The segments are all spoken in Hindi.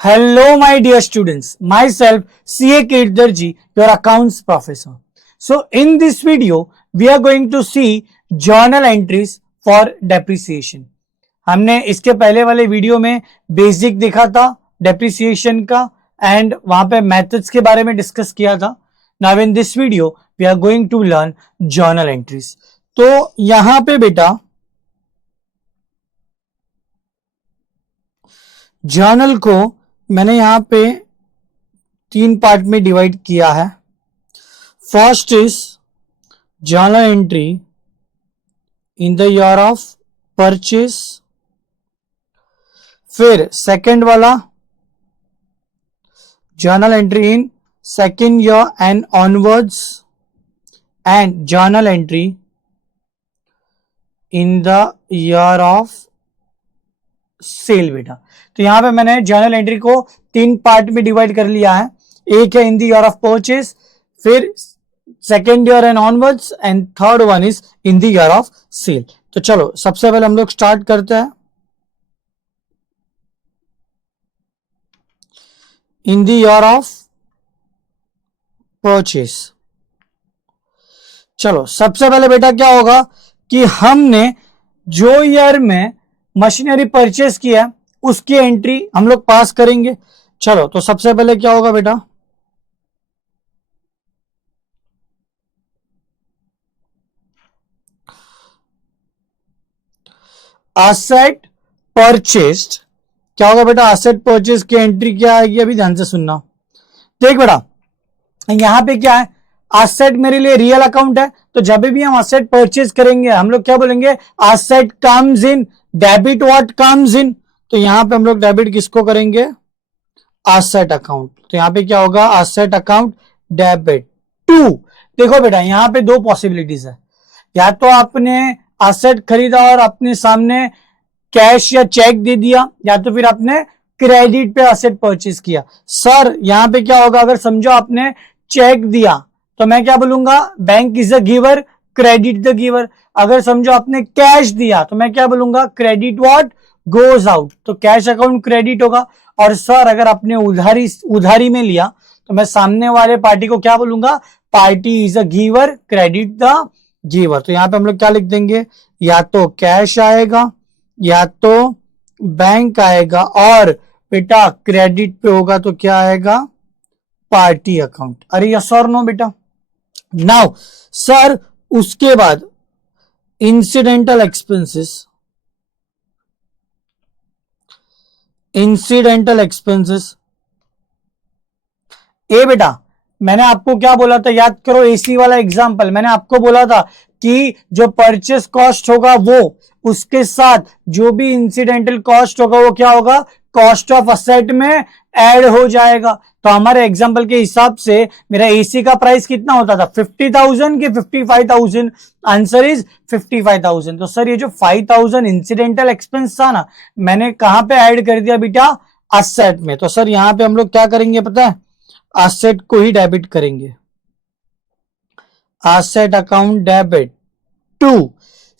Hello, my dear students. Myself, CA Kirdarji, your accounts professor. So, in this video, we are going to see journal entries for depreciation. हमने इसके पहले वाले वीडियो में बेसिक देखा था डेप्रिसिएशन का एंड वहां पे मेथड्स के बारे में डिस्कस किया था. Now in this video we are going to learn journal entries. तो यहां पे बेटा जर्नल को मैंने यहां पे 3 पार्ट में डिवाइड किया है. First is journal entry in the year of purchase. फिर सेकंड वाला journal entry in second year and onwards and journal entry in the year of sale. बेटा तो यहां पे मैंने जर्नल एंट्री को 3 पार्ट में डिवाइड कर लिया है. एक है in the year of purchase, फिर second year and onwards and third one is in the year of sale. तो चलो सबसे पहले हम लोग स्टार्ट करते हैं. In the year of purchase. चलो सबसे पहले बेटा क्या होगा कि हमने जो ईयर में मशीनरी परचेस किया उसकी एंट्री हम लोग पास करेंगे. चलो तो सबसे पहले क्या होगा बेटा, एसेट परचेस्ड. क्या होगा बेटा, एसेट परचेज की एंट्री क्या आएगी, अभी ध्यान से सुनना. देख बेटा यहां पे क्या है, एसेट मेरे लिए रियल अकाउंट है. तो जब भी हम एसेट परचेज करेंगे हम लोग क्या बोलेंगे, asset comes in, debit what comes in. तो यहां पे हम लोग डेबिट किसको करेंगे, एसेट अकाउंट. तो यहां पे क्या होगा, एसेट अकाउंट डेबिट टू. देखो बेटा यहां पे 2 पॉसिबिलिटीज है. या तो आपने एसेट खरीदा और अपने सामने कैश या चेक दे दिया, या तो फिर आपने क्रेडिट पे एसेट परचेज किया. सर यहां पे क्या होगा, अगर समझो आपने चेक दिया तो मैं क्या बोलूंगा, bank is a giver, credit the giver. अगर समझो आपने कैश दिया तो मैं क्या बोलूंगा, क्रेडिट व्हाट गोज आउट. तो कैश अकाउंट क्रेडिट होगा. और सर अगर आपने उधारी में लिया तो मैं सामने वाले पार्टी को क्या बोलूंगा, party is a giver, credit the giver. तो यहां पे हम लोग क्या लिख देंगे, या तो कैश आएगा या तो बैंक आएगा, और बेटा क्रेडिट पे होगा तो क्या आएगा, पार्टी अकाउंट. अरे यस और नो बेटा. नाउ सर उसके बाद इंसिडेंटल एक्सपेंसेस. इंसिडेंटल एक्सपेंसेस ए बेटा मैंने आपको क्या बोला था, याद करो एसी वाला एग्जांपल. मैंने आपको बोला था कि जो परचेस कॉस्ट होगा वो उसके साथ जो भी इंसिडेंटल कॉस्ट होगा वो क्या होगा, कॉस्ट ऑफ असेट में ऐड हो जाएगा. तो हमारे एग्जांपल के हिसाब से मेरा एसी का प्राइस कितना होता था, 50,000 के 55,000. Answer is 55,000. तो सर ये जो 5,000 इंसिडेंटल एक्सपेंस था ना, मैंने कहां पे ऐड कर दिया बेटा, असेट में. तो सर यहां पे हम लोग क्या करेंगे पता है, एसेट को ही डेबिट करेंगे. Asset account debit to.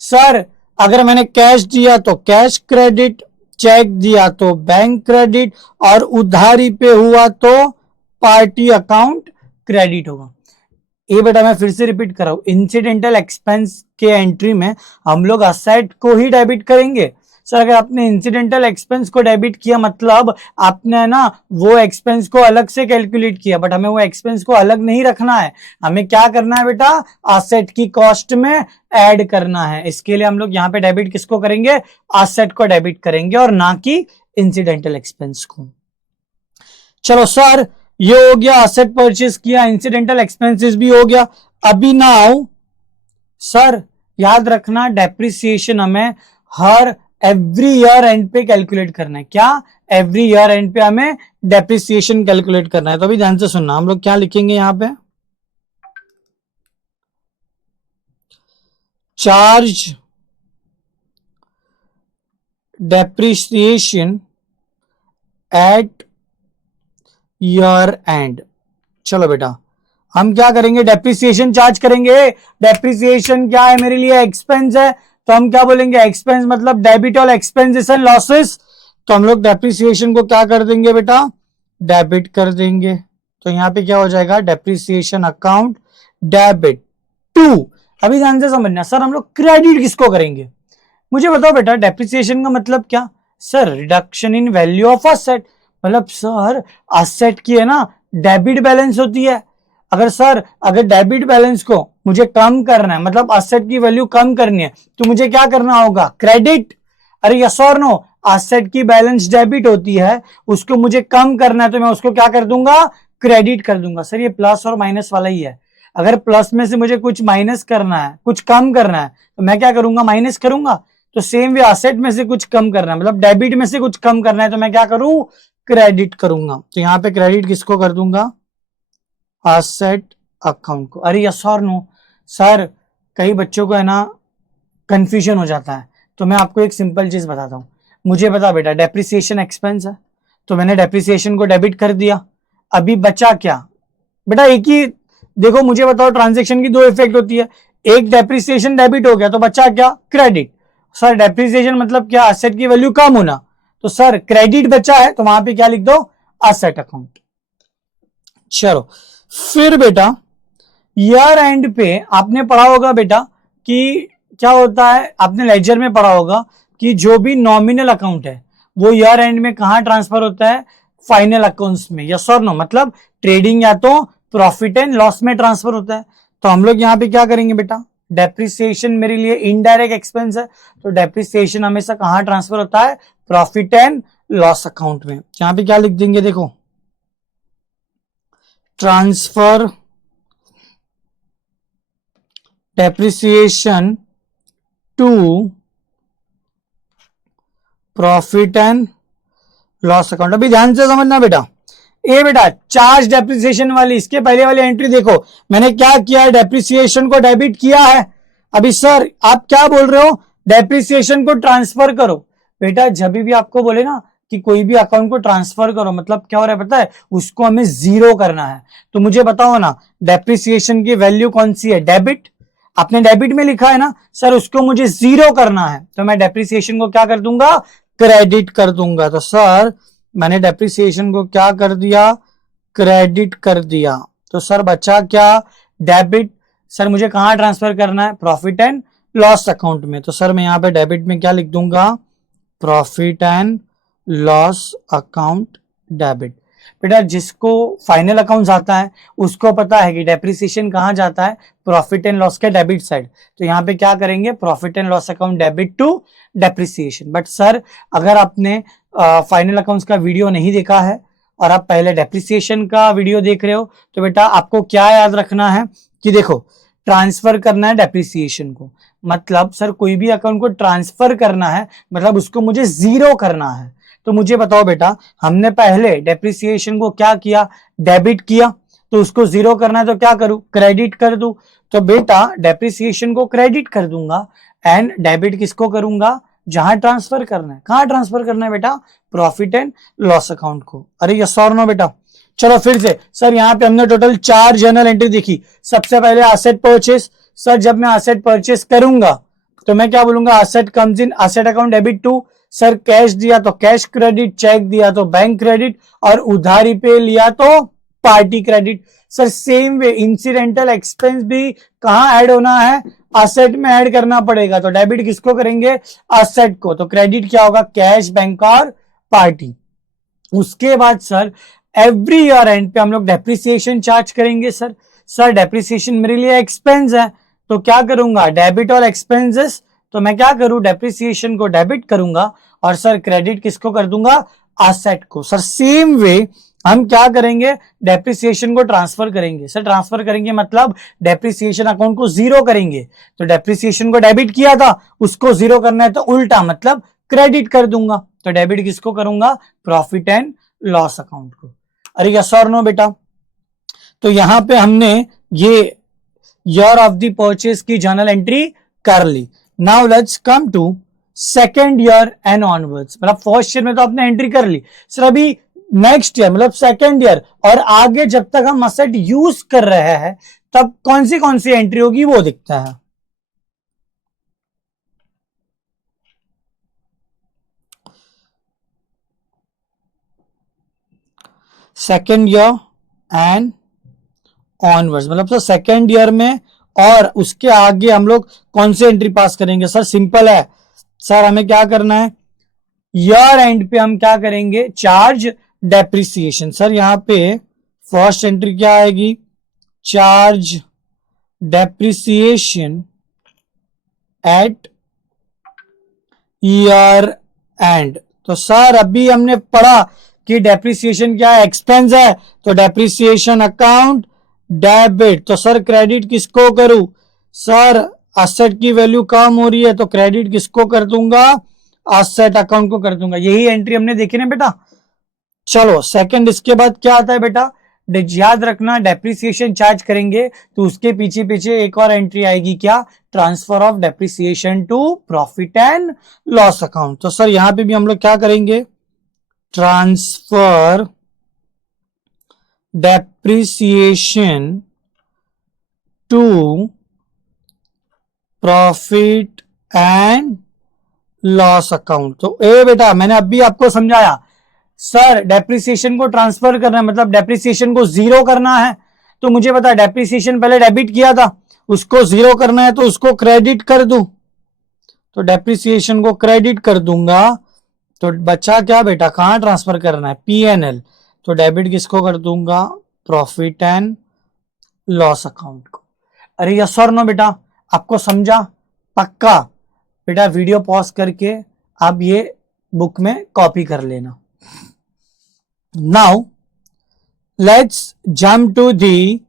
Sir अगर मैंने कैश दिया तो कैश क्रेडिट, चेक दिया तो बैंक क्रेडिट, और उधारी पे हुआ तो पार्टी अकाउंट क्रेडिट होगा. ये बेटा मैं फिर से रिपीट कर रहा हूं, इंसिडेंटल एक्सपेंस के एंट्री में हम लोग असेट को ही डेबिट करेंगे. सर अगर आपने इंसिडेंटल एक्सपेंस को डेबिट किया मतलब आपने ना वो एक्सपेंस को अलग से कैलकुलेट किया, बट हमें वो एक्सपेंस को अलग नहीं रखना है. हमें क्या करना है बेटा, एसेट की कॉस्ट में ऐड करना है. इसके लिए हम लोग यहाँ पे डेबिट किसको करेंगे, एसेट को डेबिट करेंगे और ना कि इंसिडेंटल एक्सपेंस को. चलो सर ये हो गया, एसेट परचेज किया, इंसिडेंटल एक्सपेंसेस भी हो गया. अभी नाउ सर याद रखना डेप्रिसिएशन हमें हर एवरी ईयर एंड पे कैलकुलेट करना है. क्या, एवरी ईयर एंड पे हमें डेप्रिसिएशन कैलकुलेट करना है. तो अभी ध्यान से सुनना, हम लोग क्या लिखेंगे यहां पे, charge depreciation eight year and. चलो बेटा हम क्या करेंगे, डेप्रिसिएशन चार्ज करेंगे. डेप्रिसिएशन क्या है, मेरे लिए एक्सपेंस है. तो हम क्या बोलेंगे, एक्सपेंस मतलब डेबिट और एक्सपेंसेस एंड लॉसेस. तो हम लोग डेप्रिसिएशन को क्या कर देंगे बेटा, डेबिट कर देंगे। तो यहाँ पे क्या हो जाएगा, डेप्रिसिएशन अकाउंट डेबिट टू। अभी ध्यान से समझना सर, हम लोग क्रेडिट किसको करेंगे, मुझे बताओ बेटा। डेप्रिसिएशन का मतलब क्या sir, reduction in value of asset. मतलब सर असेट की है ना डेबिट बैलेंस होती है। अगर सर अगर डेबिट बैलेंस को मुझे कम करना है, मतलब असेट की वैल्यू कम करनी है, तो मुझे क्या करना होगा, क्रेडिट। अरे यस और नो, असेट की बैलेंस डेबिट होती है, उसको मुझे कम करना है तो मैं उसको क्या कर दूंगा, क्रेडिट कर दूंगा। सर ये प्लस और माइनस वाला ही है। अगर प्लस में से मुझे कुछ माइनस करना है, कुछ कम करना है, तो मैं क्या करूंगा, माइनस करूंगा। तो सेम वे असेट में से कुछ कम करना है, मतलब डेबिट में से कुछ कम करना है, तो मैं क्या करूं, क्रेडिट करूंगा। तो यहां पे क्रेडिट किसको कर दूंगा, असेट अकाउंट को। अरे यस और नो सर, कई बच्चों को है ना कंफ्यूजन हो जाता है, तो मैं आपको एक सिंपल चीज बताता हूं। मुझे बता बेटा, डेप्रिसिएशन एक्सपेंस है, तो मैंने डेप्रिसिएशन को डेबिट कर दिया। अभी बचा क्या बेटा, एक ही देखो, मुझे बताओ, ट्रांजेक्शन की दो इफेक्ट होती है। एक डेप्रिसिएशन डेबिट हो गया तो बचा क्या, क्रेडिट। सर डेप्रिसिएशन मतलब क्या, असेट की वैल्यू कम होना, तो सर क्रेडिट बचा है, तो वहां पे क्या लिख दो, असेट अकाउंट। चलो फिर बेटा, ईयर एंड पे आपने पढ़ा होगा बेटा कि क्या होता है, आपने लेजर में पढ़ा होगा कि जो भी नॉमिनल अकाउंट है वो ईयर एंड में कहां ट्रांसफर होता है, फाइनल अकाउंट्स में। यस और नो, मतलब ट्रेडिंग या तो प्रॉफिट एंड लॉस में ट्रांसफर होता है। तो हम लोग यहां पे क्या करेंगे बेटा, डेप्रिसिएशन मेरे लिए इनडायरेक्ट एक्सपेंस है, तो डेप्रिसिएशन हमेशा कहां ट्रांसफर होता है, प्रॉफिट एंड लॉस अकाउंट में। यहां पे क्या लिख देंगे, देखो, transfer depreciation to profit and loss account. अभी ध्यान से समझना बेटा, ए बेटा चार्ज डेप्रिसिएशन वाली, इसके पहले वाली एंट्री देखो, मैंने क्या किया है, डेप्रिसिएशन को डेबिट किया है। अभी सर आप क्या बोल रहे हो, डेप्रिसिएशन को ट्रांसफर करो। बेटा जब भी आपको बोले ना कि कोई भी अकाउंट को ट्रांसफर करो, मतलब क्या हो रहा है पता है, उसको हमें जीरो करना है। तो मुझे बताओ ना, डेप्रिसिएशन की वैल्यू कौन सी है, डेबिट। आपने डेबिट में लिखा है ना सर, उसको मुझे जीरो करना है, तो मैं डेप्रिसिएशन को क्या कर दूंगा, क्रेडिट कर दूंगा। तो सर मैंने डेप्रिसिएशन को क्या कर दिया, क्रेडिट कर दिया। तो सर बचा क्या, डेबिट। सर मुझे कहां ट्रांसफर करना है, प्रॉफिट एंड लॉस अकाउंट में। तो सर मैं यहां पे डेबिट में क्या लिख दूंगा, profit and loss account debit. बेटा जिसको फाइनल अकाउंट्स आता है उसको पता है कि डेप्रिसिएशन कहां जाता है, प्रॉफिट एंड लॉस के डेबिट साइड। तो यहां पे क्या करेंगे, profit and loss account debit to depreciation. But sir अगर आपने फाइनल अकाउंट्स का वीडियो नहीं देखा है और आप पहले डेप्रिसिएशन का वीडियो देख रहे हो, तो बेटा आपको क्या याद रखना है कि देखो, ट्रांसफर करना है डेप्रिसिएशन को, मतलब सर कोई भी अकाउंट को ट्रांसफर करना है, मतलब उसको मुझे जीरो करना है। तो मुझे बताओ बेटा, हमने पहले डेप्रिसिएशन को क्या किया, डेबिट किया, तो उसको जीरो करना है तो क्या करूं, क्रेडिट कर दूं। तो बेटा डेप्रिसिएशन को क्रेडिट कर दूंगा एंड डेबिट किसको करूंगा, जहां ट्रांसफर करना है। कहां ट्रांसफर करना है बेटा, प्रॉफिट एंड लॉस अकाउंट को। अरे यस और नो बेटा। चलो फिर से सर, यहां पे हमने टोटल 4 जर्नल एंट्री देखी। सबसे पहले एसेट परचेस। सर जब मैं एसेट परचेस करूंगा तो मैं क्या बोलूंगा, asset comes in asset account debit to. Sir cash दिया तो कैश क्रेडिट, चेक दिया तो बैंक क्रेडिट, और उधारी पे लिया तो party credit. Sir same way incidental expense भी कहां ऐड होना है, असेट में ऐड करना पड़ेगा। तो डेबिट किसको करेंगे, असेट को, तो क्रेडिट क्या होगा, कैश, बैंक और पार्टी। उसके बाद सर एवरी ईयर एंड पे हम लोग डेप्रिसिएशन चार्ज करेंगे। सर डेप्रिसिएशन मेरे लिए एक्सपेंस है, तो क्या करूंगा, डेबिट और एक्सपेंसेस। तो मैं क्या करूं, डेप्रिसिएशन को डेबिट करूंगा और सर क्रेडिट किसको कर दूंगा, असेट को। सर सेम वे हम क्या करेंगे, डेप्रिसिएशन को ट्रांसफर करेंगे। सर ट्रांसफर करेंगे मतलब डेप्रिसिएशन अकाउंट को जीरो करेंगे। तो डेप्रिसिएशन को डेबिट किया था, उसको जीरो करना है तो उल्टा, मतलब क्रेडिट कर दूंगा। तो डेबिट किसको करूंगा, प्रॉफिट एंड लॉस अकाउंट को। अरे यस और नो बेटा। तो यहां पे हमने ये ईयर ऑफ द परचेस की जर्नल एंट्री कर ली। Now let's come to second year and onwards. मतलब फर्स्ट ईयर में तो आपने एंट्री कर ली, सर अभी नेक्स्ट ईयर मतलब सेकेंड ईयर और आगे जब तक हम असेट यूज कर रहे हैं तब कौन सी एंट्री होगी वो दिखता है। सेकेंड ईयर एंड ऑनवर्ड्स, मतलब सर सेकेंड ईयर में और उसके आगे हम लोग कौन सी एंट्री पास करेंगे? सर सिंपल है सर, हमें क्या करना है, ईयर एंड पे हम क्या करेंगे, चार्ज डेप्रिसिएशन। सर यहां पे फर्स्ट एंट्री क्या आएगी, charge depreciation eight year and. तो सर अभी हमने पढ़ा कि डेप्रिसिएशन क्या है, एक्सपेंस है, तो डेप्रिसिएशन अकाउंट डेबिट। तो सर क्रेडिट किसको करूं, सर असेट की वैल्यू कम हो रही है तो क्रेडिट किसको कर दूंगा, असेट अकाउंट को कर दूंगा। यही एंट्री हमने देखी ना बेटा। चलो सेकंड, इसके बाद क्या आता है बेटा, याद रखना डेप्रिसिएशन चार्ज करेंगे तो उसके पीछे पीछे एक और एंट्री आएगी, क्या, transfer of depreciation to profit and loss account. तो सर यहां पे भी हम लोग क्या करेंगे, transfer depreciation to profit and loss account. तो ए बेटा मैंने अभी आपको समझाया, सर डेप्रिसिएशन को ट्रांसफर करना है, मतलब डेप्रिसिएशन को जीरो करना है। तो मुझे पता डेप्रिसिएशन पहले डेबिट किया था, उसको जीरो करना है तो उसको क्रेडिट कर दूं, तो डेप्रिसिएशन को क्रेडिट कर दूंगा। तो बचा क्या बेटा, कहां ट्रांसफर करना है, पीएनएल। तो डेबिट किसको कर दूंगा, प्रॉफिट एंड लॉस अकाउंट को। अरे यस और नो बेटा, आपको समझा पक्का? बेटा वीडियो पॉज करके आप ये बुक में कॉपी कर लेना। Now let's jump to the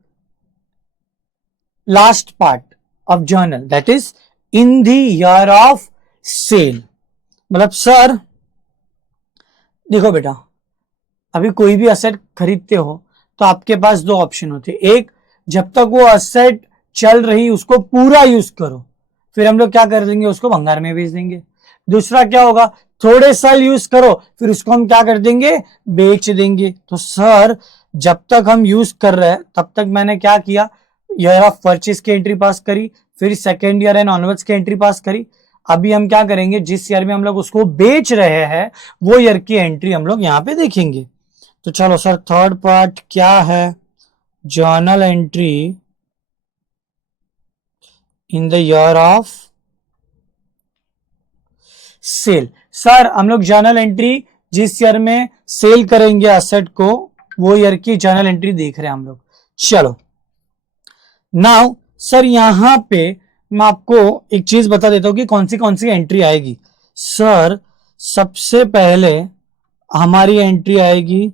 last part of journal, that is in the year of sale. मतलब सर देखो बेटा, अभी कोई भी असेट खरीदते हो तो आपके पास दो ऑप्शन होते हैं। एक, जब तक वो असेट चल रही उसको पूरा यूज करो, फिर हम लोग क्या कर देंगे, उसको भंगार में बेच देंगे। दूसरा क्या होगा, थोड़े साल यूज करो फिर उसको हम क्या कर देंगे, बेच देंगे। तो सर जब तक हम यूज कर रहे हैं तब तक मैंने क्या किया, ईयर ऑफ परचेज की एंट्री पास करी, फिर सेकेंड ईयर एंड ऑनवर्ड्स की एंट्री पास करी। अभी हम क्या करेंगे, जिस ईयर में हम लोग उसको बेच रहे हैं वो ईयर की एंट्री हम लोग यहां पे देखेंगे। तो चलो सर थर्ड पार्ट क्या है, journal entry in the year of sale. Sir हम लोग जर्नल एंट्री जिस ईयर में सेल करेंगे असेट को, वो ईयर की जर्नल एंट्री देख रहे हैं हम लोग। चलो नाउ सर यहां पे मैं आपको एक चीज बता देता हूं कि कौन सी एंट्री आएगी। सर सबसे पहले हमारी एंट्री आएगी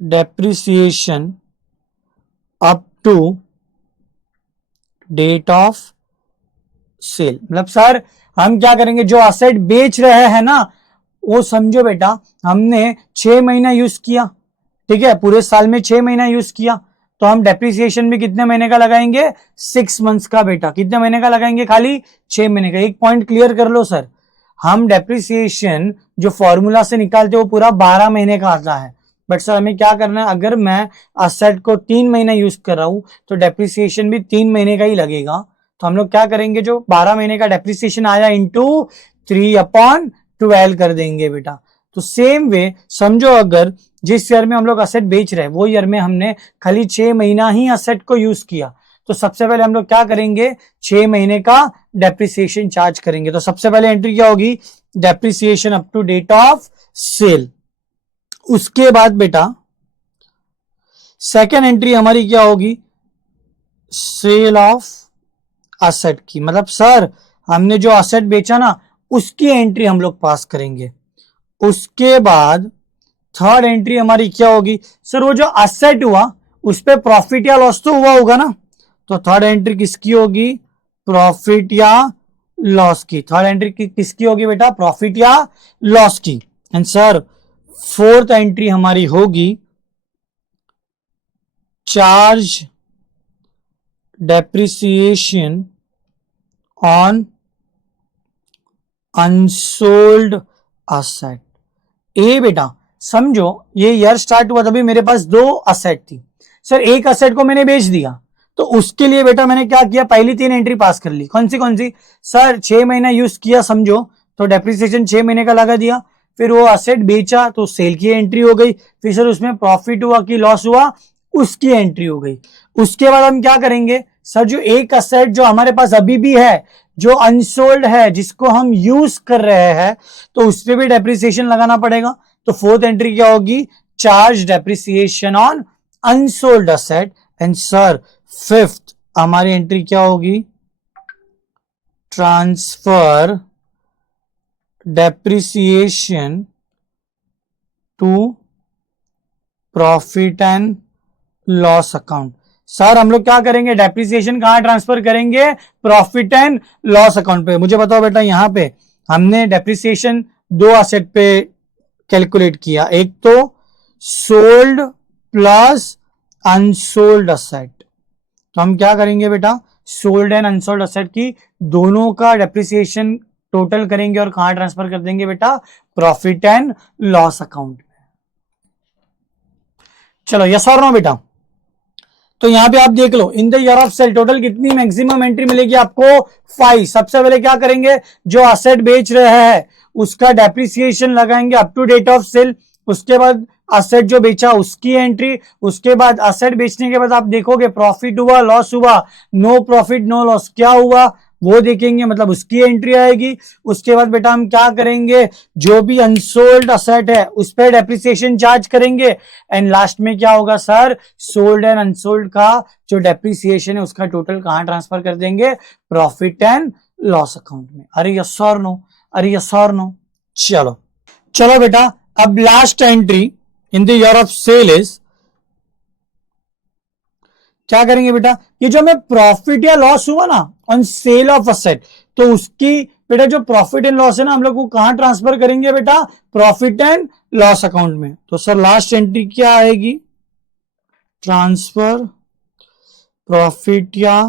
depreciation up to date of sale. मतलब सर हम क्या करेंगे, जो असेट बेच रहे हैं ना, वो समझो बेटा हमने 6 महीना यूज किया, ठीक है, पूरे साल में 6 महीना यूज किया, तो हम डेप्रिसिएशन भी कितने महीने का लगाएंगे, 6 मंथ्स का। बेटा कितने महीने का लगाएंगे, खाली 6 महीने का। एक पॉइंट क्लियर कर लो सर, हम डेप्रिसिएशन जो फॉर्मूला से निकालते वो पूरा 12 महीने का आता है, बट सर हमें क्या करना है, अगर मैं असेट को 3 महीना यूज कर रहा हूं तो डेप्रिसिएशन भी 3 महीने का ही लगेगा। तो हम लोग क्या करेंगे, जो 12 महीने का डेप्रिसिएशन आया इंटू 3/12 कर देंगे बेटा। तो सेम वे समझो, अगर जिस ईयर में हम लोग असेट बेच रहे हैं वो ईयर में हमने खाली 6 महीना ही असेट को यूज किया, तो सबसे पहले हम लोग क्या करेंगे, 6 महीने का डेप्रिसिएशन चार्ज करेंगे। तो सबसे पहले एंट्री क्या होगी, depreciation up to date of sale. उसके बाद बेटा सेकेंड एंट्री हमारी क्या होगी, सेल ऑफ असेट की। मतलब सर हमने जो असेट बेचा ना उसकी एंट्री हम लोग पास करेंगे। उसके बाद थर्ड एंट्री हमारी क्या होगी, सर वो जो असेट हुआ उस पे प्रॉफिट या लॉस तो हुआ होगा ना, तो थर्ड एंट्री किसकी होगी, प्रॉफिट या लॉस की। थर्ड एंट्री किसकी होगी बेटा, प्रॉफिट या लॉस की। एंड सर फोर्थ एंट्री हमारी होगी charge depreciation on unsold asset. ए बेटा समझो, ये ईयर स्टार्ट हुआ तभी मेरे पास 2 असेट थी। सर एक असेट को मैंने बेच दिया, तो उसके लिए बेटा मैंने क्या किया, पहली 3 एंट्री पास कर ली। कौन सी, सर 6 महीना यूज किया समझो, तो डेप्रिसिएशन 6 महीने का लगा दिया। फिर वो असेट बेचा तो सेल की एंट्री हो गई, फिर सर उसमें प्रॉफिट हुआ कि लॉस हुआ उसकी एंट्री हो गई। उसके बाद हम क्या करेंगे सर, जो एक असेट जो हमारे पास अभी भी है, जो अनसोल्ड है, जिसको हम यूज कर रहे हैं, तो उस पर भी डेप्रिसिएशन लगाना पड़ेगा। तो फोर्थ एंट्री क्या होगी, charge depreciation on unsold asset. And sir fifth हमारी एंट्री क्या होगी, transfer depreciation to profit and loss account. Sir हम लोग क्या करेंगे, डेप्रिसिएशन कहां ट्रांसफर करेंगे, प्रॉफिट एंड लॉस अकाउंट पे। मुझे बताओ बेटा, यहां पे हमने डेप्रिसिएशन दो असेट पे कैलकुलेट किया, एक तो सोल्ड प्लस अनसोल्ड असेट। तो हम क्या करेंगे बेटा, सोल्ड एंड अनसोल्ड असेट की दोनों का डेप्रिसिएशन टोटल करेंगे और कहां ट्रांसफर कर देंगे बेटा, प्रॉफिट एंड लॉस अकाउंट में। चलो यस और नो बेटा। तो यहां पे आप देख लो, in the year of sale total कितनी मैक्सिमम एंट्री मिलेगी आपको, 5। सबसे पहले क्या करेंगे, जो असेट बेच रहे हैं उसका डेप्रिसिएशन लगाएंगे up to date of sale. उसके बाद असेट जो बेचा उसकी एंट्री। उसके बाद असेट बेचने के बाद आप देखोगे प्रॉफिट हुआ लॉस हुआ, नो प्रॉफिट नो लॉस क्या हुआ वो देखेंगे, मतलब उसकी एंट्री आएगी। उसके बाद बेटा हम क्या करेंगे, जो भी अनसोल्ड असेट है उस पर डेप्रिसिएशन चार्ज करेंगे। एंड लास्ट में क्या होगा सर, सोल्ड एंड अनसोल्ड का जो डेप्रिसिएशन है उसका टोटल कहां ट्रांसफर कर देंगे, प्रॉफिट एंड लॉस अकाउंट में। अरे यस और नो, अरे यस और नो। चलो चलो बेटा, अब last entry in the year of sale is, क्या करेंगे बेटा, ये जो हमें प्रॉफिट या लॉस हुआ ना ऑन सेल ऑफ असेट, तो उसकी बेटा जो प्रॉफिट एंड लॉस है ना हम लोग को कहां ट्रांसफर करेंगे बेटा, प्रॉफिट एंड लॉस अकाउंट में। तो सर लास्ट एंट्री क्या आएगी, ट्रांसफर प्रॉफिट या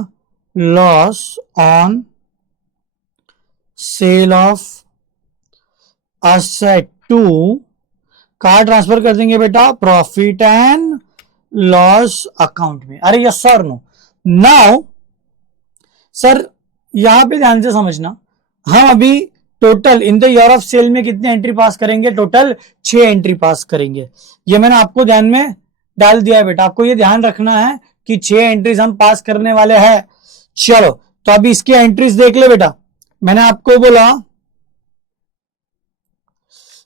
loss on sale of asset to, कहां ट्रांसफर कर देंगे बेटा, प्रॉफिट एंड लॉस अकाउंट में। अरे yes sir no. Now sir यहां पे ध्यान से समझना, हम अभी total in the year of sale में कितने एंट्री पास करेंगे, टोटल 6 एंट्री पास करेंगे। ये मैंने आपको ध्यान में डाल दिया है बेटा, आपको ये ध्यान रखना है कि 6 एंट्रीज हम पास करने वाले हैं। चलो तो अभी इसकी एंट्रीज देख ले बेटा। मैंने आपको बोला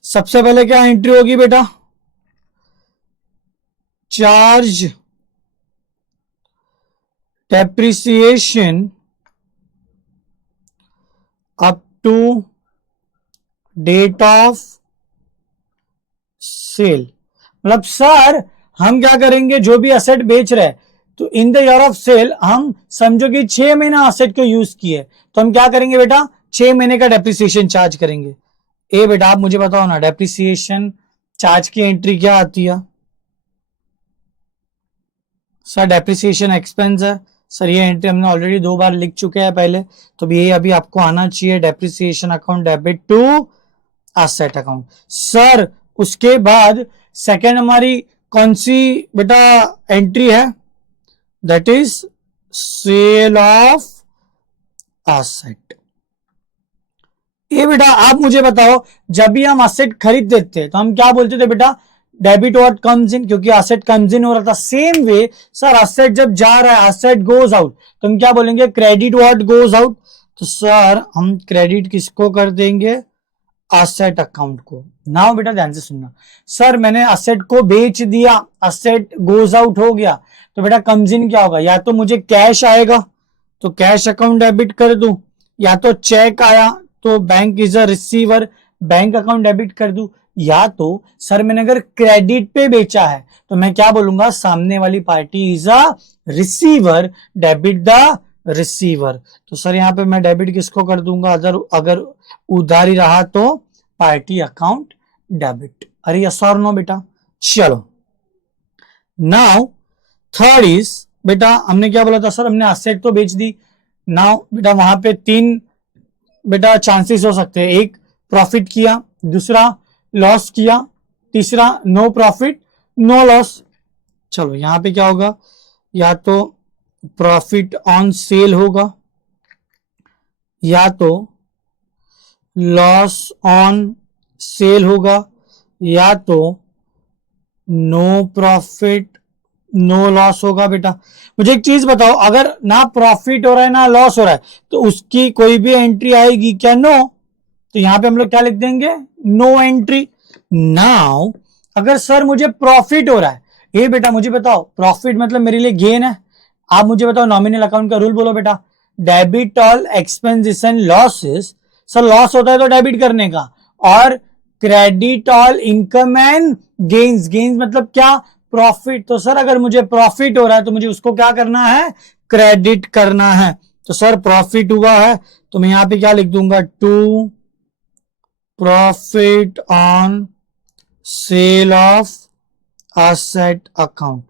सबसे पहले क्या एंट्री होगी बेटा, charge depreciation up to date of sale. मतलब सर हम क्या करेंगे, जो भी असेट बेच रहे हैं तो in the year of sale हम समझो कि 6 महीना असेट को यूज किए, तो हम क्या करेंगे बेटा, 6 महीने का डेप्रिसिएशन चार्ज करेंगे। ए बेटा आप मुझे बताओ ना, डेप्रिसिएशन चार्ज की एंट्री क्या आती है सर, डेप्रिसिएशन एक्सपेंस है सर, ये एंट्री हमने ऑलरेडी 2 बार लिख चुके हैं पहले, तो ये अभी आपको आना चाहिए, depreciation account debit to asset account. Sir उसके बाद सेकेंड हमारी कौन सी बेटा एंट्री है, that is sale of asset. ये बेटा आप मुझे बताओ, जब भी हम असेट खरीद देते हैं तो हम क्या बोलते थे बेटा, डेबिट व्हाट कम्स इन, क्योंकि असेट कम्स इन हो रहा था। सेम वे सर असेट जब जा रहा है, असेट गोज आउट, तो हम क्या बोलेंगे, क्रेडिट व्हाट गोज आउट। तो सर हम क्रेडिट किसको कर देंगे, असेट अकाउंट को। नाउ बेटा ध्यान से सुनना, सर मैंने असेट को बेच दिया, असेट गोज आउट हो गया, तो बेटा कम्स इन क्या होगा, या तो मुझे कैश आएगा तो कैश अकाउंट डेबिट कर दूं, या तो चेक आया तो bank is a receiver, bank account debit कर दूं, या तो सर मैंने अगर क्रेडिट पे बेचा है तो मैं क्या बोलूंगा, सामने वाली party is a receiver, debit the receiver. तो सर यहां पे मैं डेबिट किसको कर दूंगा, अगर उधारी रहा तो पार्टी अकाउंट डेबिट। अरे यस और नो बेटा। चलो नाउ थर्ड इज, बेटा हमने क्या बोला था सर, हमने असेट तो बेच दी। नाउ बेटा वहां पे 3 बेटा चांसेस हो सकते हैं, एक प्रॉफिट किया, दूसरा लॉस किया, तीसरा नो प्रॉफिट नो लॉस। चलो यहां पे क्या होगा, या तो प्रॉफिट ऑन सेल होगा, या तो लॉस ऑन सेल होगा या तो नो प्रॉफिट नो लॉस होगा। बेटा मुझे एक चीज बताओ, अगर ना प्रॉफिट हो रहा है ना लॉस हो रहा है तो उसकी कोई भी एंट्री आएगी क्या? नो। तो यहां पे हम लोग क्या लिख देंगे? No entry. नाउ अगर सर मुझे प्रॉफिट हो रहा है, ये बेटा मुझे बताओ प्रॉफिट मतलब मेरे लिए गेन है। आप मुझे बताओ नॉमिनल अकाउंट का रूल बोलो बेटा। Debit all expenses and losses. Sir loss होता है तो डेबिट करने का, और credit all income and gains. Gains मतलब क्या? प्रॉफिट। तो सर अगर मुझे प्रॉफिट हो रहा है तो मुझे उसको क्या करना है? क्रेडिट करना है। तो सर प्रॉफिट हुआ है तो मैं यहां पे क्या लिख दूंगा? To profit on sale of asset account.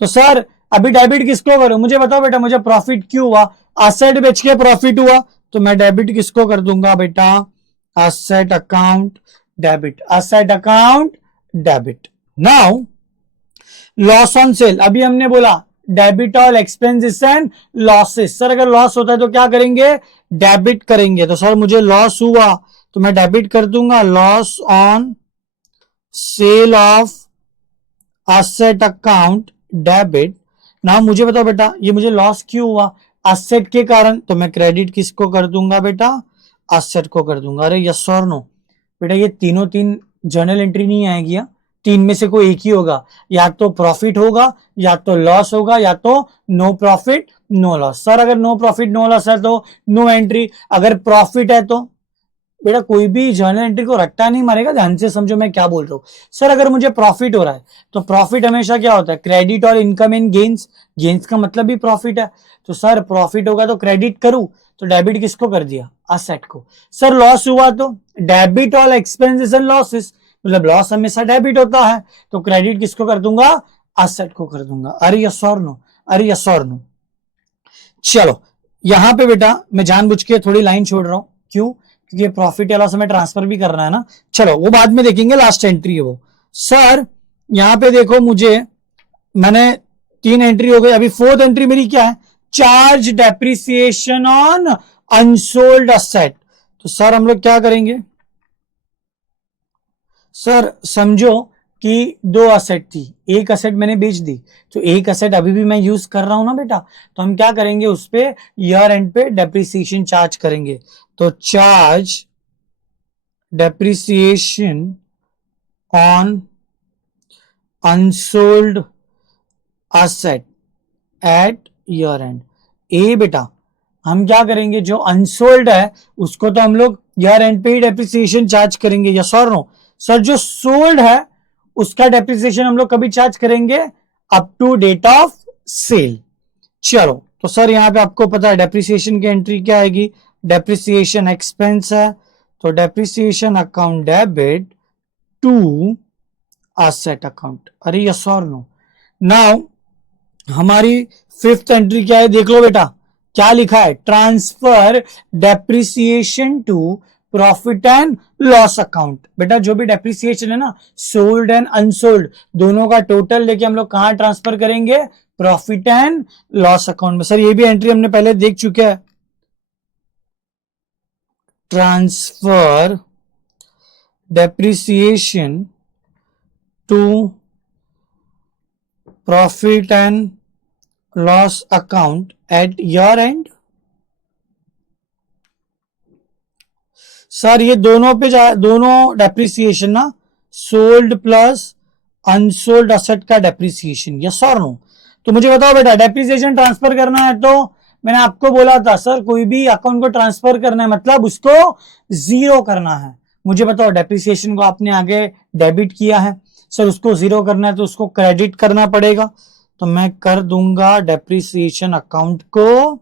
तो सर अभी डेबिट किसको करूं? मुझे बताओ बेटा, मुझे प्रॉफिट क्यों हुआ? एसेट बेच के प्रॉफिट हुआ, तो मैं डेबिट किसको कर दूंगा बेटा? Asset account debit, asset account debit. Now loss on cell, अभी हमने बोला debit all expenses and losses. Sir अगर लॉस होता है तो क्या करेंगे? डेबिट करेंगे। तो सर मुझे लॉस हुआ तो मैं डेबिट कर दूंगा, loss on sale of asset account debit. ना मुझे बताओ बेटा ये मुझे लॉस क्यों हुआ? एसेट के कारण, तो मैं क्रेडिट किसको कर दूंगा बेटा? एसेट को कर दूंगा। अरे यस और नो? बेटा ये तीनों तीन जर्नल एंट्री नहीं आएगी, तीन में से कोई एक ही होगा, या तो प्रॉफिट होगा या तो लॉस होगा या तो no profit no loss. Sir अगर नो प्रॉफिट नो लॉस है तो नो एंट्री, अगर प्रॉफिट है तो बेटा कोई भी जर्नल एंट्री को रट्टा नहीं मारेगा। ध्यान से समझो मैं क्या बोल रहा हूं। सर अगर मुझे प्रॉफिट हो रहा है तो प्रॉफिट हमेशा क्या होता है? क्रेडिट और इनकम इन गेन्स। गेन्स का मतलब भी प्रॉफिट है। तो सर प्रॉफिट होगा तो क्रेडिट करूं, तो डेबिट किसको कर दिया? एसेट को। सर लॉस हुआ तो debit all expenses and losses, मतलब लॉस हमेशा डेबिट होता है, तो क्रेडिट किसको कर दूंगा? एसेट को कर दूंगा। अरे यस और नो? अरे यस और नो? चलो यहां पे बेटा मैं जानबूझ के थोड़ी लाइन छोड़ रहा हूं, क्यों? क्योंकि प्रॉफिट या लॉस हमें ट्रांसफर भी करना है ना। चलो वो बाद में देखेंगे, लास्ट एंट्री है वो। सर यहां पे देखो, मुझे मैंने तीन एंट्री हो गई, अभी फोर्थ एंट्री मेरी क्या है? Charge depreciation on unsold asset. तो सर हम लोग क्या करेंगे? सर समझो कि दो असेट थी, एक असेट मैंने बेच दी, तो एक असेट अभी भी मैं यूज कर रहा हूं ना बेटा, तो हम क्या करेंगे? उस पे ईयर एंड पे डेप्रिसिएशन चार्ज करेंगे। तो charge depreciation on unsold asset at year end. ए बेटा हम क्या करेंगे? जो अनसोल्ड है उसको तो हम लोग ईयर एंड पे ही डेप्रिसिएशन चार्ज करेंगे, यस और नो? सर जो सोल्ड है उसका डेप्रिसिएशन हम लोग कभी चार्ज करेंगे? Up to date of sale. चलो तो सर यहां पे आपको पता है डेप्रिसिएशन की एंट्री क्या आएगी? डेप्रिसिएशन एक्सपेंस है, तो depreciation account debit to asset account. अरे यस और नो? नाउ हमारी फिफ्थ एंट्री क्या है? देख लो बेटा क्या लिखा है? Transfer depreciation to profit and loss account. बेटा जो भी डेप्रिसिएशन है ना, सोल्ड एंड अनसोल्ड दोनों का टोटल लेके हम लोग कहां ट्रांसफर करेंगे? प्रॉफिट एंड लॉस अकाउंट में। सर ये भी एंट्री हमने पहले देख चुके हैं। Transfer depreciation to profit and loss account at year end. Sir ये दोनों पे दोनों डेप्रिसिएशन ना, सोल्ड प्लस अनसोल्ड असेट का डेप्रिसिएशन, यस और नो? तो मुझे बताओ बेटा डेप्रिसिएशन ट्रांसफर करना है तो मैंने आपको बोला था सर कोई भी अकाउंट को ट्रांसफर करना है मतलब उसको जीरो करना है। मुझे बताओ डेप्रिसिएशन को आपने आगे डेबिट किया है, सर उसको जीरो करना है तो उसको क्रेडिट करना पड़ेगा, तो मैं कर दूंगा डेप्रिसिएशन अकाउंट को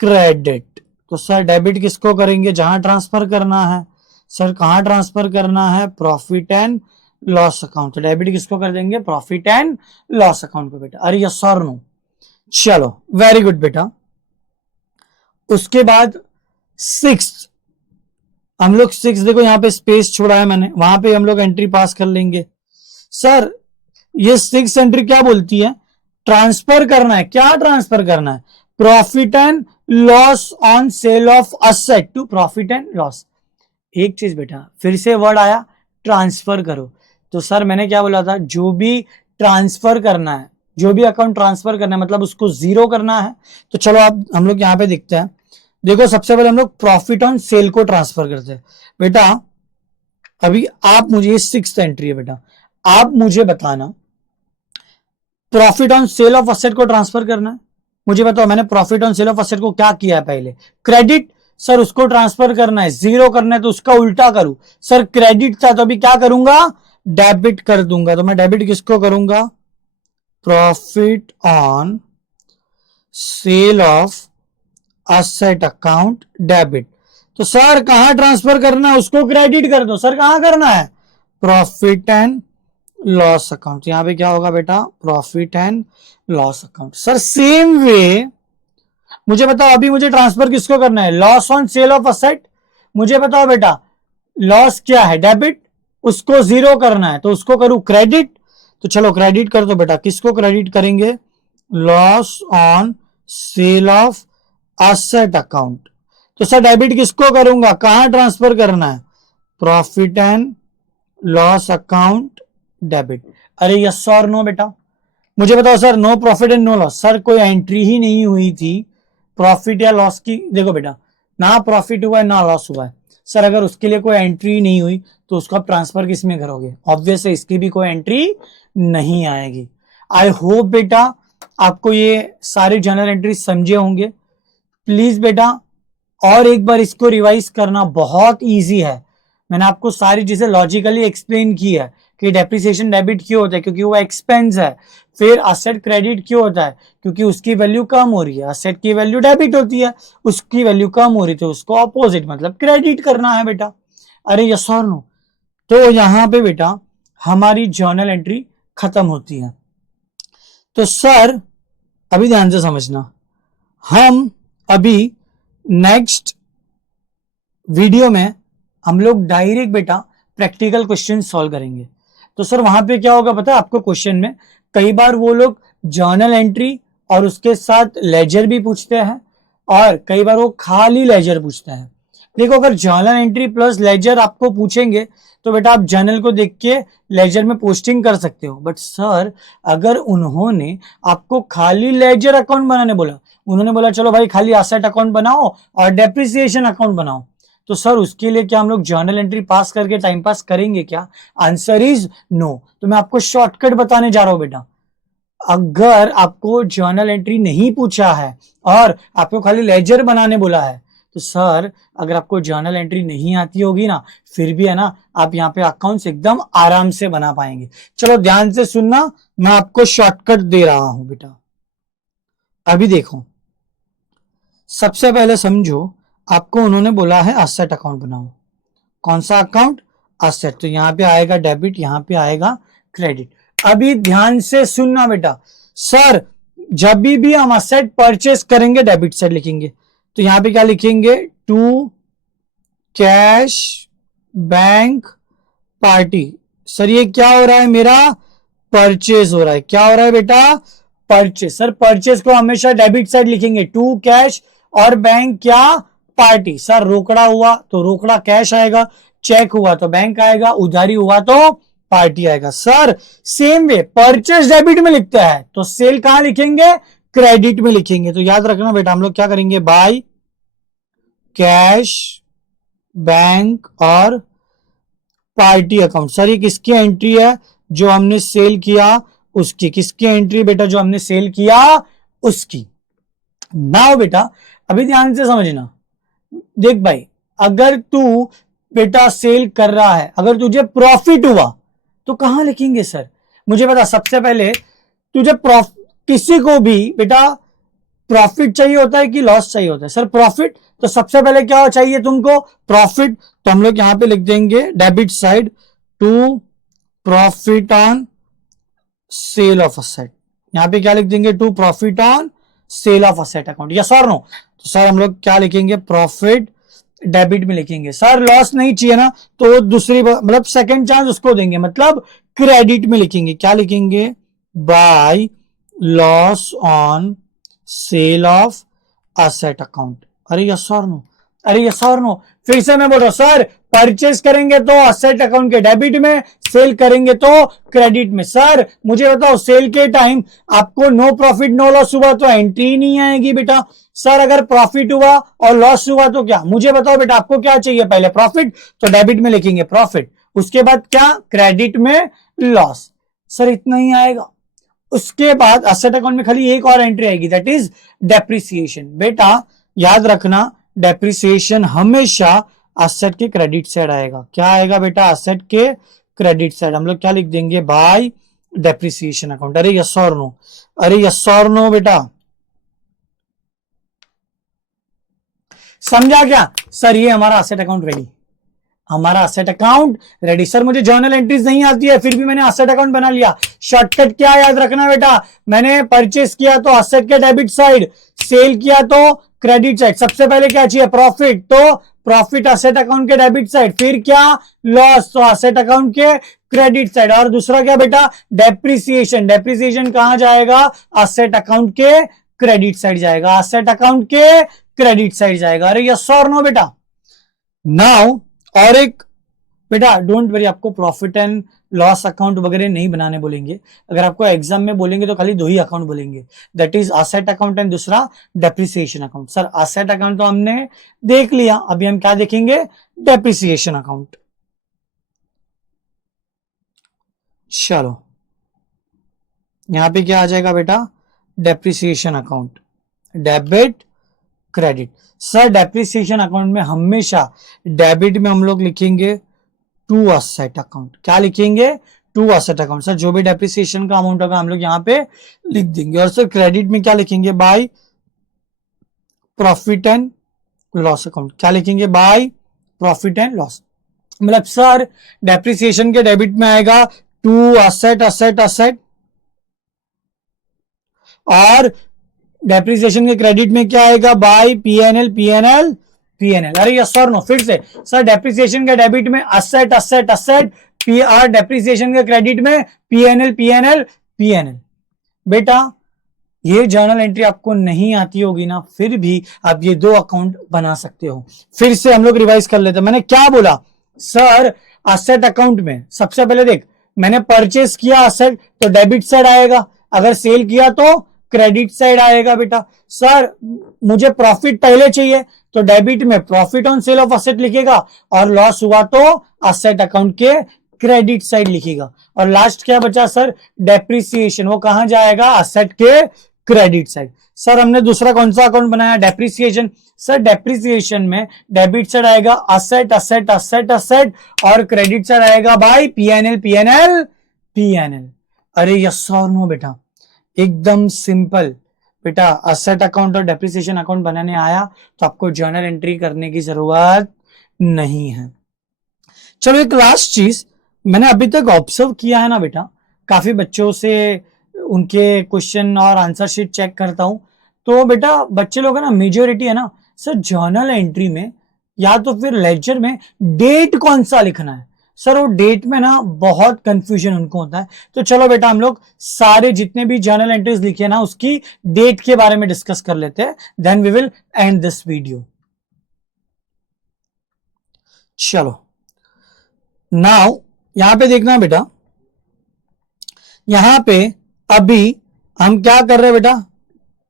क्रेडिट। तो सर डेबिट किसको करेंगे? जहां ट्रांसफर करना है। सर कहां ट्रांसफर करना है? Profit and loss account. तो डेबिट किसको कर देंगे? प्रॉफिट एंड लॉस अकाउंट को बेटा। अरे यस और नो? चलो वेरी गुड बेटा। उसके बाद सिक्स, हम लोग सिक्स देखो यहां पे स्पेस छोड़ा है मैंने, वहां पे हम लोग एंट्री पास कर लेंगे। सर ये सिक्स एंट्री क्या बोलती है? ट्रांसफर करना है। क्या ट्रांसफर करना है? Profit and loss on sale of asset to profit and loss. एक चीज बेटा, फिर से वर्ड आया ट्रांसफर करो। तो सर मैंने क्या बोला था, जो भी ट्रांसफर करना है, जो भी अकाउंट ट्रांसफर करना है मतलब उसको जीरो करना है। तो चलो आप हम लोग यहाँ पे देखते हैं। देखो सबसे पहले हम लोग प्रॉफिट ऑन सेल को ट्रांसफर करते हैं। बेटा अभी आप मुझे, ये 6th एंट्री है बेटा, आप मुझे बताना profit on sale of asset को ट्रांसफर करना है। मुझे बताओ मैंने profit on sale of asset को क्या किया है पहले, क्रेडिट। सर उसको ट्रांसफर करना है, जीरो करना है तो उसका उल्टा करूं। सर क्रेडिट था तो अभी क्या करूंगा, डेबिट कर दूंगा। तो मैं डेबिट किसको करूंगा, profit on sale of asset account debit. तो सर कहां ट्रांसफर करना है, उसको क्रेडिट कर दो। सर कहां करना है, प्रॉफिट एंड लॉस अकाउंट। यहां पे क्या होगा बेटा, profit and loss account. Sir same way मुझे बताओ अभी मुझे ट्रांसफर किसको करना है, loss on sale of asset. मुझे बताओ बेटा लॉस क्या है, डेबिट, उसको जीरो करना है तो उसको करूं क्रेडिट। तो चलो क्रेडिट कर दो बेटा, किसको क्रेडिट करेंगे, loss on sale of asset account. तो सर डेबिट किसको करूंगा, कहां ट्रांसफर करना है, profit and loss account debit. अरे यस और नो बेटा, मुझे बताओ sir no profit and no loss. Sir कोई एंट्री ही नहीं हुई थी प्रॉफिट या लॉस की। देखो बेटा ना प्रॉफिट हुआ है ना लॉस हुआ है। सर अगर उसके लिए कोई एंट्री नहीं हुई तो उसको आप ट्रांसफर किस में करोगे, ऑब्वियस है इसकी भी कोई एंट्री नहीं आएगी। आई होप बेटा आपको ये सारे जर्नल एंट्री समझे होंगे। प्लीज बेटा और एक बार इसको रिवाइज करना, बहुत इजी है। मैंने आपको सारी चीजें लॉजिकली एक्सप्लेन की है कि डेप्रिसिएशन डेबिट क्यों होता है, क्योंकि वो एक्सपेंस है। फिर असेट क्रेडिट क्यों होता है, क्योंकि उसकी वैल्यू कम हो रही है। असेट की वैल्यू डेबिट होती है, उसकी वैल्यू कम हो रही थी, उसको ऑपोजिट मतलब क्रेडिट करना है बेटा। अरे यस और नो। तो यहां पे बेटा हमारी जर्नल एंट्री खत्म होती है। तो सर अभी ध्यान से समझना, हम अभी नेक्स्ट वीडियो में हम लोग डायरेक्ट बेटा प्रैक्टिकल क्वेश्चन सॉल्व करेंगे। तो सर वहां पे क्या होगा पता है आपको, क्वेश्चन में कई बार वो लोग जर्नल एंट्री और उसके साथ लेजर भी पूछते हैं और कई बार वो खाली लेजर पूछते हैं। देखो अगर जर्नल एंट्री प्लस लेजर आपको पूछेंगे तो बेटा आप जर्नल को देख के लेजर में पोस्टिंग कर सकते हो। बट सर अगर उन्होंने आपको खाली लेजर अकाउंट बनाने बोला, उन्होंने बोला चलो भाई खाली एसेट अकाउंट बनाओ और डेप्रिसिएशन अकाउंट बनाओ, तो सर उसके लिए क्या हम लोग जर्नल एंट्री पास करके टाइम पास करेंगे क्या, आंसर इज नो। तो मैं आपको शॉर्टकट बताने जा रहा हूं बेटा। अगर आपको जर्नल एंट्री नहीं पूछा है और आपको खाली लेजर बनाने बोला है तो सर अगर आपको जर्नल एंट्री नहीं आती होगी ना, फिर भी है ना आप यहाँ पे अकाउंट्स एकदम आराम से बना पाएंगे। चलो ध्यान से सुनना, मैं आपको शॉर्टकट दे रहा हूं बेटा। अभी देखो सबसे पहले समझो, आपको उन्होंने बोला है असेट अकाउंट बनाओ। कौन सा अकाउंट, असेट। तो यहां पे आएगा डेबिट, यहां पे आएगा क्रेडिट। अभी ध्यान से सुनना बेटा, सर जब भी हम असेट परचेस करेंगे डेबिट साइड लिखेंगे। तो यहां पे क्या लिखेंगे, to cash bank party. Sir ये क्या हो रहा है, मेरा परचेज हो रहा है। क्या हो रहा है बेटा, परचेज। सर परचेज को हमेशा डेबिट साइड लिखेंगे, टू कैश और बैंक क्या, पार्टी। सर रोकड़ा हुआ तो रोकड़ा कैश आएगा, चेक हुआ तो बैंक आएगा, उधारी हुआ तो पार्टी आएगा। Sir same way purchase debit में लिखते हैं तो सेल कहां लिखेंगे, क्रेडिट में लिखेंगे। तो याद रखना बेटा हम लोग क्या करेंगे, बाय कैश बैंक और पार्टी अकाउंट। सर ये किसकी एंट्री है, जो हमने सेल किया उसकी। किसकी एंट्री बेटा, जो हमने सेल किया उसकी। नाउ बेटा अभी ध्यान से समझना, देख भाई अगर तू बेटा सेल कर रहा है, अगर तुझे प्रॉफिट हुआ तो कहां लिखेंगे सर, मुझे बता। सबसे पहले तुझे किसी को भी बेटा प्रॉफिट चाहिए होता है कि लॉस चाहिए होता है, सर प्रॉफिट। तो सबसे पहले क्या चाहिए तुमको, प्रॉफिट। तो हम लोग यहां पे लिख देंगे debit side, to profit on sale of asset. यहां पे क्या लिख देंगे, to profit on sale of asset account. Yes और नो। तो सर हम लोग क्या लिखेंगे, प्रॉफिट डेबिट में लिखेंगे। सर लॉस नहीं चाहिए ना, तो दूसरी मतलब सेकंड चांस उसको देंगे, मतलब क्रेडिट में लिखेंगे। क्या लिखेंगे, by loss on sale of asset account. अरे यस और नो, अरे यस और नो। फिर से मैं बोल रहा हूं सर परचेस करेंगे तो असेट अकाउंट के डेबिट में, सेल करेंगे तो क्रेडिट में। सर मुझे बताओ सेल के टाइम आपको नो प्रॉफिट नो लॉस हुआ तो एंट्री नहीं आएगी बेटा। सर अगर प्रॉफिट हुआ और लॉस हुआ तो क्या, मुझे बताओ बेटा आपको क्या चाहिए, पहले प्रॉफिट, तो डेबिट में लिखेंगे प्रॉफिट, उसके बाद क्या, क्रेडिट में लॉस। सर इतना ही आएगा। उसके बाद असेट अकाउंट में खाली एक और एंट्री आएगी, दैट इज डेप्रिसिएशन। बेटा याद रखना डेप्रिसिएशन हमेशा असेट के क्रेडिट साइड आएगा। क्या आएगा बेटा, असेट के क्रेडिट साइड। हम लोग क्या लिख देंगे, बाय डेप्रिसिएशन अकाउंट। अरे यस और नो, अरे यस और नो बेटा, समझा क्या। सर ये हमारा असेट अकाउंट रेडी, हमारा असेट अकाउंट रेडी। सर मुझे जर्नल एंट्रीज नहीं आती है फिर भी मैंने असेट अकाउंट बना लिया। शॉर्टकट क्या याद रखना बेटा, मैंने परचेस किया तो असेट के डेबिट साइड, सेल किया तो क्रेडिट साइड। सबसे पहले क्या चाहिए, प्रॉफिट, तो प्रॉफिट असेट अकाउंट के डेबिट साइड, फिर क्या, लॉस, तो असेट अकाउंट के क्रेडिट साइड। और दूसरा क्या बेटा, डेप्रिसिएशन, डेप्रिसिएशन कहां जाएगा, असेट अकाउंट के क्रेडिट साइड जाएगा, असेट अकाउंट के क्रेडिट साइड जाएगा। अरे यस और नो बेटा। नाउ और एक बेटा, डोंट वरी, आपको प्रॉफिट एंड लॉस अकाउंट वगैरह नहीं बनाने बोलेंगे। अगर आपको एग्जाम में बोलेंगे तो खाली दो ही अकाउंट बोलेंगे, that is asset account and दूसरा depreciation account. Sir asset account तो हमने देख लिया, अभी हम क्या देखेंगे, डेप्रिसिएशन अकाउंट। चलो यहां पे क्या आ जाएगा बेटा, depreciation account, debit credit. Sir depreciation account में हमेशा डेबिट में हम लोग लिखेंगे टू असेट अकाउंट। क्या लिखेंगे, टू असेट अकाउंट। सर जो भी डेप्रिसिएशन का अमाउंट होगा हम लोग यहां पे लिख देंगे। और सर क्रेडिट में क्या लिखेंगे, by profit and loss account. क्या लिखेंगे, बाय प्रॉफिट एंड लॉस। मतलब सर डेप्रिसिएशन के डेबिट में आएगा टू असेट असेट असेट, और डेप्रिसिएशन के क्रेडिट में क्या आएगा, बाय पीएनएल पीएनएल पीएनएल। अरे यस और नो, फिर से सर डेप्रिसिएशन के डेबिट में asset asset asset, PR, depreciation के क्रेडिट में पीएनएल पीएनएल पीएनएल। बेटा ये जर्नल एंट्री आपको नहीं आती होगी ना, फिर भी आप ये दो अकाउंट बना सकते हो। फिर से हम लोग रिवाइज कर लेते हैं। मैंने क्या बोला, सर असेट अकाउंट में सबसे पहले देख, मैंने परचेस किया असेट तो डेबिट साइड आएगा, अगर सेल किया तो क्रेडिट साइड आएगा बेटा। सर मुझे प्रॉफिट पहले चाहिए तो डेबिट में profit on sale of asset लिखेगा, और लॉस हुआ तो असेट अकाउंट के क्रेडिट साइड लिखेगा। और लास्ट क्या बचा सर, डेप्रिसिएशन, वो कहां जाएगा, असेट के क्रेडिट साइड। सर हमने दूसरा कौन सा अकाउंट बनाया, डेप्रिसिएशन। सर डेप्रिसिएशन में डेबिट साइड आएगा असेट असेट असेट असेट, और क्रेडिट साइड आएगा बाय पीएनएल पीएनएल पीएनएल। अरे यस और नो बेटा, एकदम सिंपल बेटा। असेट अकाउंट और डेप्रिसिएशन अकाउंट बनाने आया तो आपको जर्नल एंट्री करने की जरूरत नहीं है। चलो एक लास्ट चीज मैंने अभी तक ऑब्जर्व किया है ना बेटा, काफी बच्चों से उनके क्वेश्चन और आंसर शीट चेक करता हूं, तो बेटा बच्चे लोग है ना, मेजोरिटी है ना सर, जर्नल एंट्री में या तो फिर लेक्चर में डेट कौन सा लिखना है। सर वो डेट में ना बहुत कंफ्यूजन उनको होता है। तो चलो बेटा हम लोग सारे जितने भी जर्नल एंट्रीज लिखे ना उसकी डेट के बारे में डिस्कस कर लेते हैं, then we will end this video. चलो नाउ यहां पे देखना बेटा, यहां पे अभी हम क्या कर रहे हैं बेटा,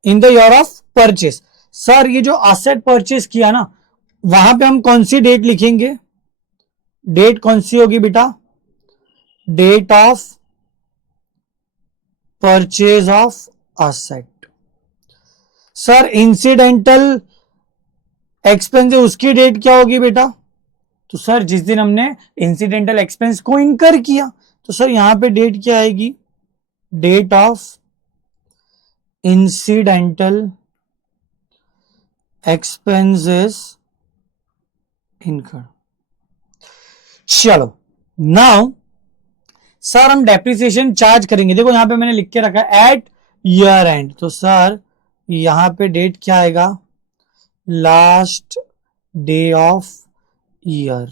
इन the year of purchase. Sir ये जो असेट परचेस किया ना, वहां पे हम कौन सी डेट लिखेंगे, डेट कौन सी होगी बेटा, date of purchase of asset. Sir incidental expense उसकी डेट क्या होगी बेटा, तो सर जिस दिन हमने इंसिडेंटल एक्सपेंस को इनकर किया, तो सर यहां पे डेट क्या आएगी, डेट ऑफ इंसिडेंटल एक्सपेंसेस इनकर। चलो नाउ सर हम डेप्रिसिएशन चार्ज करेंगे। देखो यहां पे मैंने लिख के रखा है एट ईयर एंड, तो सर यहां पे डेट क्या आएगा, लास्ट डे ऑफ ईयर।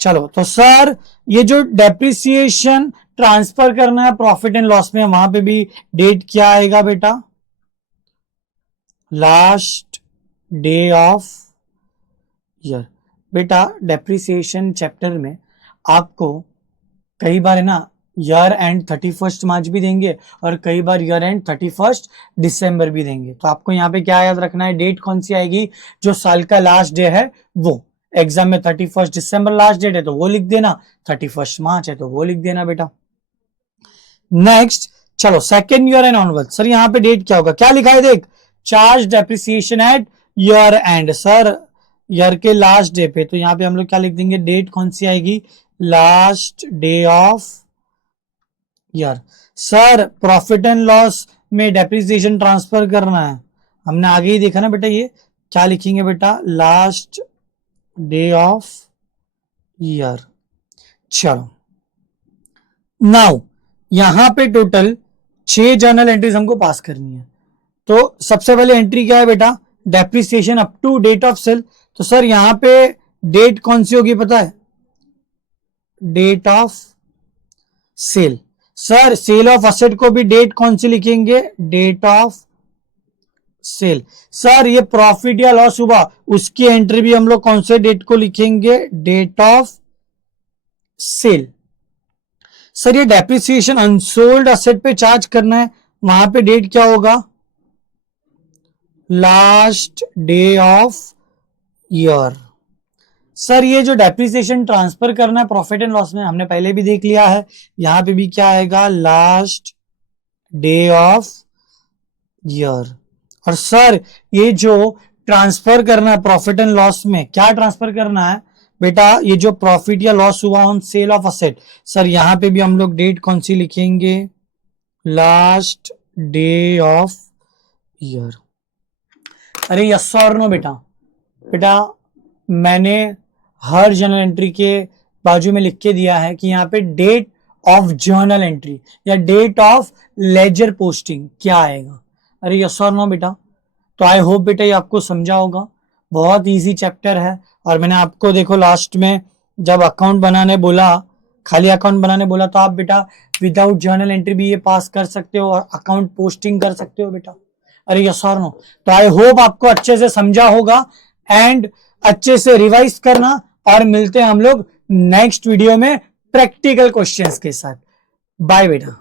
चलो तो सर ये जो डेप्रिसिएशन ट्रांसफर करना है प्रॉफिट एंड लॉस में, वहां पे भी डेट क्या आएगा बेटा, लास्ट डे ऑफ ईयर। बेटा डेप्रिसिएशन चैप्टर में आपको कई बार है ना ईयर एंड 31 मार्च भी देंगे और कई बार ईयर एंड 31 दिसंबर भी देंगे। तो आपको यहाँ पे क्या याद रखना है, डेट कौन सी आएगी, जो साल का लास्ट डे है वो। एग्जाम में 31 दिसंबर लास्ट डेट है तो वो लिख देना, 31 मार्च है तो वो लिख देना बेटा। नेक्स्ट चलो second year and onward. Sir यहाँ पे डेट क्या होगा, क्या लिखा है देख, charge depreciation eight year end. Sir year के लास्ट डे पे, तो यहाँ पे हम लोग क्या लिख देंगे, डेट कौन सी आएगी, last day of year. Sir profit and loss में डेप्रिसिएशन ट्रांसफर करना है, हमने आगे ही देखा ना बेटा, ये क्या लिखेंगे बेटा, लास्ट डे ऑफ ईयर। चलो नाउ यहां पे टोटल 6 जर्नल एंट्रीज हमको पास करनी है। तो सबसे पहले एंट्री क्या है बेटा, depreciation up to date of sale. तो सर यहां पे डेट कौन सी होगी पता है, date of sale. Sir sale of asset को भी डेट कौन सी लिखेंगे, डेट ऑफ सेल। सर ये प्रॉफिट या लॉस हुआ उसकी एंट्री भी हम लोग कौन से डेट को लिखेंगे, डेट ऑफ सेल। सर ये डेप्रिसिएशन अनसोल्ड असेट पे चार्ज करना है, वहां पे डेट क्या होगा, last day of year. Sir ये जो डेप्रिसिएशन ट्रांसफर करना है प्रॉफिट एंड लॉस में, हमने पहले भी देख लिया है, यहां पे भी क्या आएगा, लास्ट डे ऑफ ईयर। और सर ये जो ट्रांसफर करना है प्रॉफिट एंड लॉस में, क्या ट्रांसफर करना है बेटा, ये जो प्रॉफिट या लॉस हुआ on sale of asset, sir यहां पे भी हम लोग डेट कौन सी लिखेंगे, लास्ट डे ऑफ ईयर। अरे यस और नो बेटा, बेटा मैंने हर जर्नल एंट्री के बाजू में लिख के दिया है कि यहाँ पे डेट ऑफ जर्नल एंट्री या डेट ऑफ लेजर पोस्टिंग क्या आएगा। अरे यस और नो बेटा। तो आई होप बेटा ये आपको समझा होगा, बहुत इजी चैप्टर है। और मैंने आपको देखो लास्ट में जब अकाउंट बनाने बोला, खाली अकाउंट बनाने बोला, तो आप बेटा विदाउट जर्नल एंट्री भी ये पास कर सकते हो और अकाउंट पोस्टिंग कर सकते हो बेटा। अरे यस और नो। तो आई होप आपको अच्छे से समझा होगा एंड अच्छे से रिवाइज करना, और मिलते हैं हम लोग नेक्स्ट वीडियो में प्रैक्टिकल क्वेश्चंस के साथ। बाय बेटा।